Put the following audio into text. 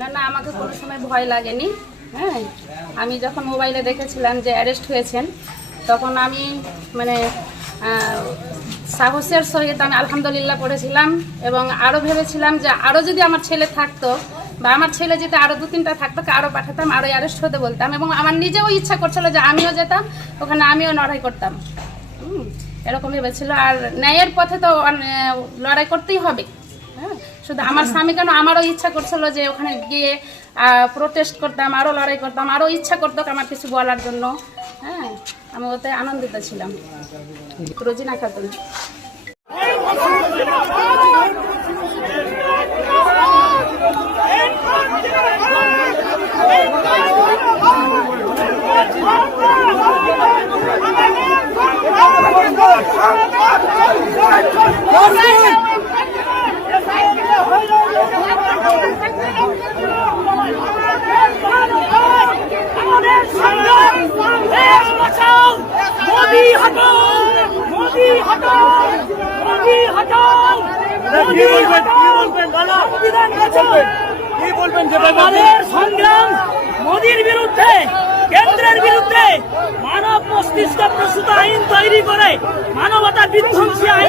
না না, আমাকে কোনো সময় ভয় লাগেনি হ্যাঁ? আমি যখন মোবাইলে দেখেছিলাম যে অ্যারেস্ট হয়েছেন, তখন আমি মানে সাহসের সহিত আমি আলহামদুলিল্লাহ পড়েছিলাম এবং আরও ভেবেছিলাম যে আরও যদি আমার ছেলে থাকতো বা আমার ছেলে যদি আরও দু তিনটা থাকতো আরও পাঠাতাম আরও অ্যারেস্ট হতে বলতাম এবং আমার নিজেও ইচ্ছা করছিল যে আমিও যেতাম, ওখানে আমিও লড়াই করতাম। এরকম ভেবেছিল। আর ন্যায়ের পথে তো লড়াই করতেই হবে। শুধু আমার স্বামী কেন? আমারও ইচ্ছা করছিল যে ওখানে গিয়ে প্রোটেস্ট করতাম আরও লড়াই করতাম আরও ইচ্ছা করতো আমার কিছু বলার জন্য। হ্যাঁ আমি ওতে আনন্দিত ছিলাম। রোজিনা খাতুন। কি বলবেন? কি বলবেন? বলো। সংবিধান কি বলবেন? যে আমাদের সংগ্রাম মোদির বিরুদ্ধে কেন্দ্রের বিরুদ্ধে মানব মস্তিষ্ক প্রসূত আইন তৈরি করে মানবতা বিধ্বংসী আইন